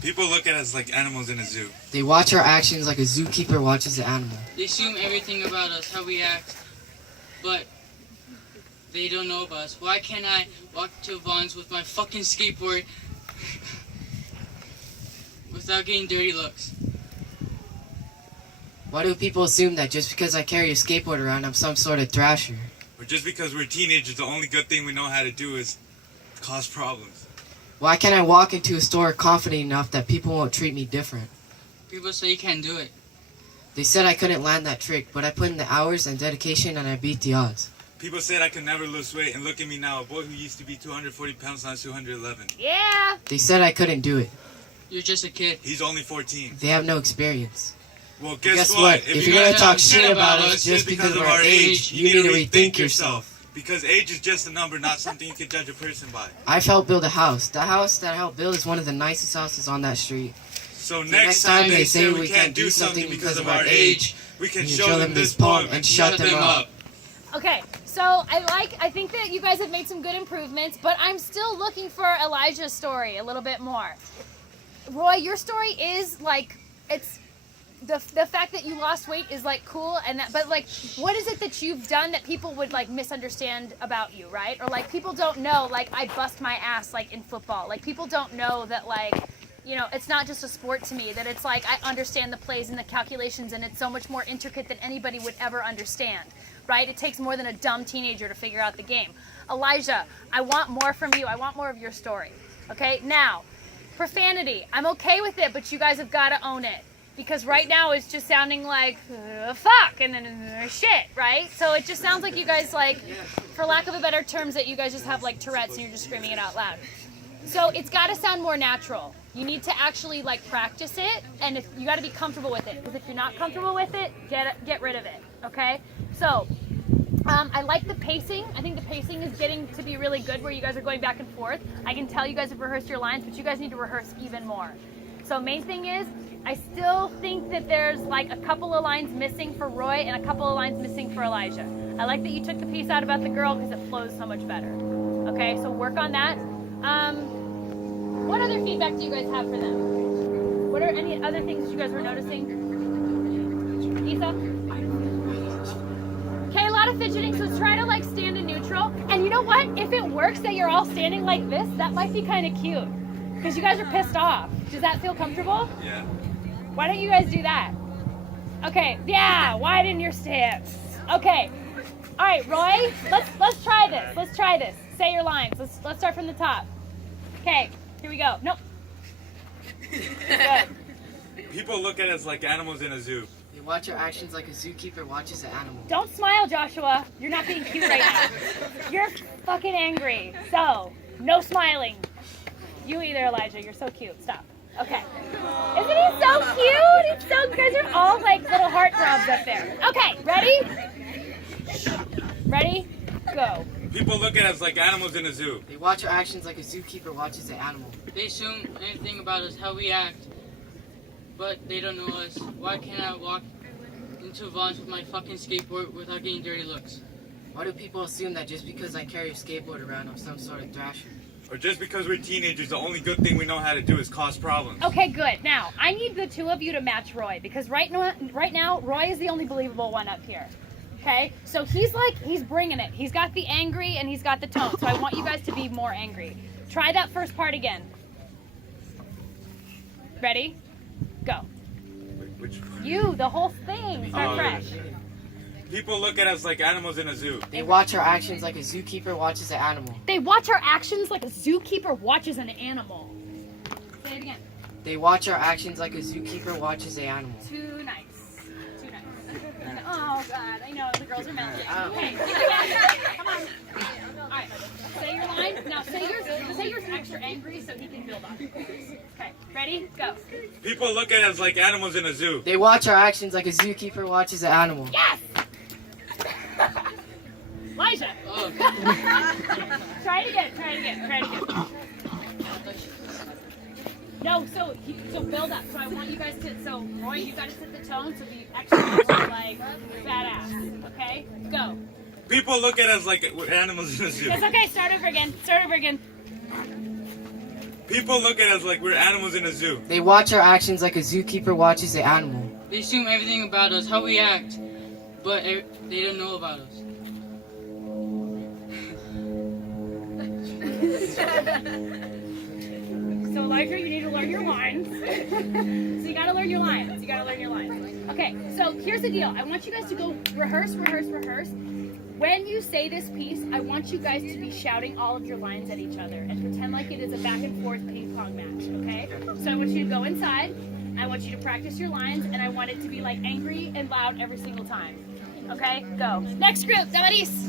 People look at us like animals in a zoo. They watch our actions like a zookeeper watches an animal. They assume everything about us, how we act, but they don't know about us. Why can't I walk to Vaughn's with my fucking skateboard without getting dirty looks? Why do people assume that just because I carry a skateboard around, I'm some sort of thrasher? Or just because we're teenagers, the only good thing we know how to do is cause problems. Why can't I walk into a store confident enough that people won't treat me different? People say you can't do it. They said I couldn't land that trick, but I put in the hours and dedication and I beat the odds. People said I could never lose weight, and look at me now, a boy who used to be 240 pounds, now 211. Yeah. They said I couldn't do it. You're just a kid. He's only 14. They have no experience. Well, Guess guess what? what? If you're gonna talk shit about us just because of our age, you need to rethink yourself. Because age is just a number, not something you can judge a person by. I've helped build a house. The house that I helped build is one of the nicest houses on that street. So next time they say we can't do something because of our age, we can show them this poem and shut them up. Okay, so I think that you guys have made some good improvements, but I'm still looking for Elijah's story a little bit more. Roy, your story is like, it's the fact that you lost weight is like cool, and that, but like, what is it that you've done that people would like misunderstand about you, right? Or like people don't know, like I bust my ass like in football. Like people don't know that like, you know, it's not just a sport to me, that it's like I understand the plays and the calculations, and it's so much more intricate than anybody would ever understand, right? It takes more than a dumb teenager to figure out the game. Elijah, I want more from you. I want more of your story. Okay, now, profanity. I'm okay with it, but you guys have got to own it. Because right now it's just sounding like fuck and then shit, right? So it just sounds like you guys like, for lack of a better terms, that you guys just have like Tourette's and you're just screaming it out loud. So it's got to sound more natural. You need to actually like practice it, and if you got to be comfortable with it. Because if you're not comfortable with it, get rid of it. Okay? So I like the pacing. I think the pacing is getting to be really good, where you guys are going back and forth. I can tell you guys have rehearsed your lines, but you guys need to rehearse even more. So main thing is, I still think that there's like a couple of lines missing for Roy and a couple of lines missing for Elijah. I like that you took the piece out about the girl because it flows so much better. Okay, so work on that. What other feedback do you guys have for them? What are any other things you guys were noticing? Isa? Okay, a lot of fidgeting, so try to like stand in neutral. And you know what? If it works that you're all standing like this, that might be kind of cute. Because you guys are pissed off. Does that feel comfortable? Yeah. Why don't you guys do that? Okay, yeah, widen your stance. Okay. All right, Roy, let's try this. Let's try this. Say your lines. Let's start from the top. Okay, here we go. Nope. Good. People look at us like animals in a zoo. They watch our actions like a zookeeper watches an animal. Don't smile, Joshua. You're not being cute right now. You're fucking angry. So, no smiling. You either, Elijah. You're so cute. Stop. Okay. Isn't he so cute? It's so, you guys are all like little heartthrobs up there. Okay, ready? Ready? Go. People look at us like animals in a zoo. They watch our actions like a zookeeper watches an animal. They assume anything about us, how we act, but they don't know us. Why can't I walk into Vaughn's with my fucking skateboard without getting dirty looks? Why do people assume that just because I carry a skateboard around, I'm some sort of thrasher? Or just because we're teenagers, the only good thing we know how to do is cause problems. Okay, good. Now, I need the two of you to match Roy, because right now, Roy is the only believable one up here. Okay? So he's bringing it. He's got the angry and he's got the tone. So I want you guys to be more angry. Try that first part again. Ready? Go. Which You, the whole thing. Start fresh. People look at us like animals in a zoo. They watch our actions like a zookeeper watches an animal. They watch our actions like a zookeeper watches an animal. Say it again. They watch our actions like a zookeeper watches an animal. Too nice. Too nice. Oh, God. I know. The girls are melting. Oh. Okay. Come on. All right. Say your line. Now, say yours extra angry so he can build on it. Okay. Ready? Go. People look at us like animals in a zoo. They watch our actions like a zookeeper watches an animal. Yes! Elijah. Oh, Try it again. No, so build up. So I want you guys to, so Roy, you gotta set the tone to be extra like badass. Okay? Go. People look at us like we're animals in a zoo. It's okay, start over again. People look at us like we're animals in a zoo. They watch our actions like a zookeeper watches the animal. They assume everything about us, how we act, but they don't know about us. So Elijah, you need to learn your lines. So you gotta learn your lines. Okay, so here's the deal. I want you guys to go rehearse. When you say this piece, I want you guys to be shouting all of your lines at each other and pretend like it is a back and forth ping pong match, okay? So I want you to go inside, I want you to practice your lines, and I want it to be like angry and loud every single time. Okay, go. Next group, Damaris.